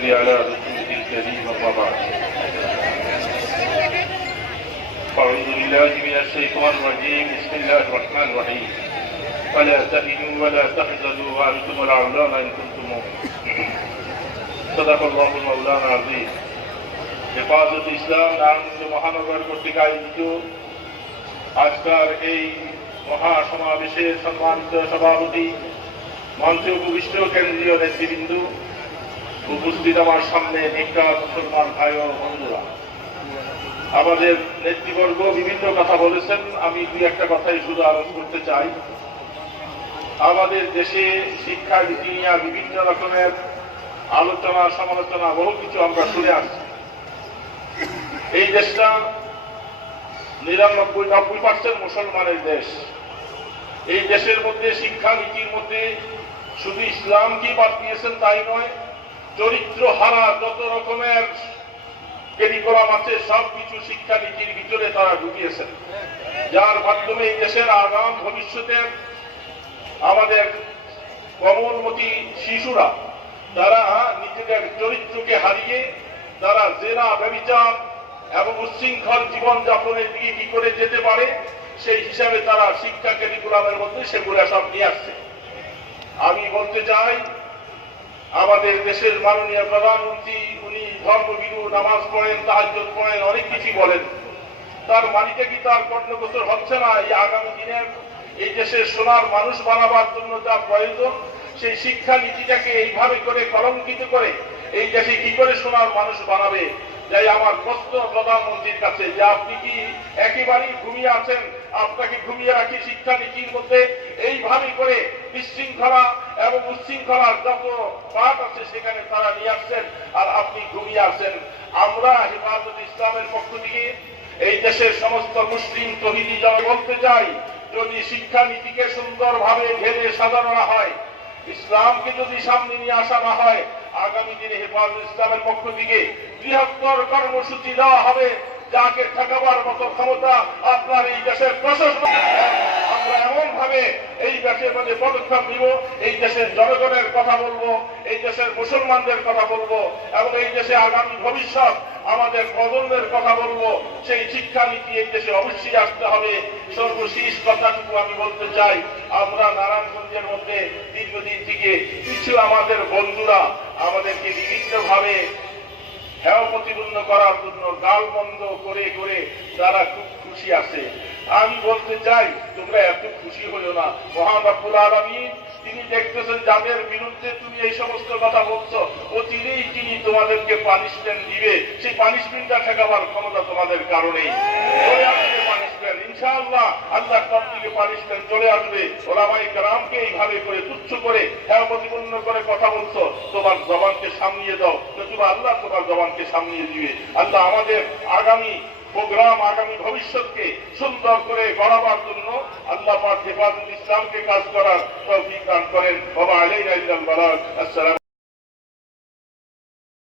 صل على رسوله الكريم وبعد أعوذ بالله من الشيطان الرجيم بسم الله الرحمن الرحيم ولا تهنوا ولا تحزنوا وأنتم الأعلون إن كنتم مؤمنين صدق الله المولانا العظيم হেফাজত ইসলাম নারায়ণগঞ্জ মহানগর কর্তৃক আয়োজিত আজকার এই মহাসমাবেশের সম্মানিত সভাপতি মঞ্চে উপবিষ্ট কেন্দ্রীয় নেতৃবৃন্দ উপস্থিত আমার সামনে নিকাত মুসলমান ভাই ও বন্ধুরা। আমাদের নেতৃবর্গ বিভিন্ন কথা বলেছেন, আমি দুই একটা কথাই শুধু আরোপ করতে চাই। আমাদের দেশে শিক্ষা নীতি নিয়ে বিভিন্ন রকমের আলোচনা, সমালোচনা, বহু কিছু আমরা শুনে আসছি। এই দেশটা নিরানব্বই, নব্বই পার্সেন্ট মুসলমানের দেশ। এই দেশের মধ্যে শিক্ষা নীতির মধ্যে শুধু ইসলামকে বাদ দিয়েছেন তাই নয় চরিত্র হারা যত রকমের কেরিকোলাম আছে সব কিছু শিক্ষা নীতির ভিতরে তারা ঢুকিয়েছেন। যার মাধ্যমে এই দেশের আগাম ভবিষ্যতের আমাদের কমলমতি শিশুরা, তারা নিজেদের চরিত্রকে হারিয়ে তারা জেনা, ব্যবিচার এবং উচ্ছৃঙ্খল জীবনযাপনের দিকে কি করে যেতে পারে, সেই হিসাবে তারা শিক্ষা ক্যারিকুলামের মধ্যে সেগুলো সব নিয়ে আসছে। আমি বলতে চাই আমাদের দেশের মাননীয় প্রধানমন্ত্রী উনি ধর্মবিরু নামাজ পড়েন তাহাজ পড়েন, অনেক কিছু বলেন। তার মানিকে কি তার কর্ণগোচর হচ্ছে না? এই আগামী দিনের এই দেশের সোনার মানুষ বানাবার জন্য যা প্রয়োজন, সেই শিক্ষা নীতিটাকে এইভাবে করে কলঙ্কিত করে এই দেশে কি করে সোনার মানুষ বানাবে যাই আমার প্রশ্ন প্রধানমন্ত্রীর কাছে, যে আপনি কি একেবারেই ঘুমিয়ে আছেন? আপনাকে ঘুমিয়ে রাখি শিক্ষা নীতির মধ্যে। এইভাবে করে বিশৃঙ্খলা এবং উচ্ছৃঙ্খলার যত পাঠ আছে সেখানে তারা নিয়ে আসছেন আর আপনি ঘুমিয়ে আছেন। আমরা হেফাজত ইসলামের পক্ষ থেকে এই দেশের সমস্ত মুসলিম তহিদি যারা বলতে চাই, যদি শিক্ষা নীতিকে সুন্দরভাবে ঘেরে সাজানো না হয়, ইসলামকে যদি সামনে নিয়ে আসা না হয় আগামী দিনে হেফাজত ইসলামের পক্ষ থেকে বৃহত্তর কর্মসূচি দেওয়া হবে, যাকে ঠেকাবার মতো ক্ষমতা আপনার এই দেশের প্রশাসন আমরা এমন ভাবে এই দেশের মধ্যে পদক্ষেপ নিব, এই দেশের জনগণের কথা বলব, এই দেশের মুসলমানদের কথা বলব, এবং এই দেশে আগামী ভবিষ্যৎ আমাদের প্রজন্মের কথা বলব। সেই শিক্ষা নীতি এই দেশে অবশ্যই আসতে হবে। সর্বশেষ কথাটুকু আমি বলতে চাই, আমরা নারায়ণগঞ্জের মধ্যে দীর্ঘদিন থেকে কিছু আমাদের বন্ধুরা আমাদেরকে বিভিন্ন ভাবে হেয় প্রতিপন্ন করার জন্য গাল বন্ধ করে করে তারা খুব খুশি আছে। আমি বলতে চাই, তোমরা এত খুশি হইও না। মহান রব্বুল আলামিন, তিনি দেখতেছেন যাদের বিরুদ্ধে তুমি এই সমস্ত কথা বলছো অচিরেই তিনি তোমাদেরকে পানিশমেন্ট দিবে। সেই পানিশমেন্টটা ঠেকাবার ক্ষমতা তোমাদের কারণেই। ইনশাআল্লাহ আল্লাহ তরফ থেকে পানিশমেন্ট চলে আসবে। ওলামাই কারামকে এইভাবে করে তুচ্ছ করে হ্যাঁ প্রতিপন্ন করে কথা বলছো, তোমার জবানকে সামনিয়ে দাও। নতুবা আল্লাহ তোমার জবানকে সামনিয়ে দিবে। আল্লাহ আমাদের আগামী প্রোগ্রাম, আগামী ভবিষ্যৎকে সুন্দর করে গড়াবার জন্য আল্লাহ পাক হেফাজত ইসলামকে কাজ করার তৌফিক দান করেন। বাবা বালাগ। আসসালাম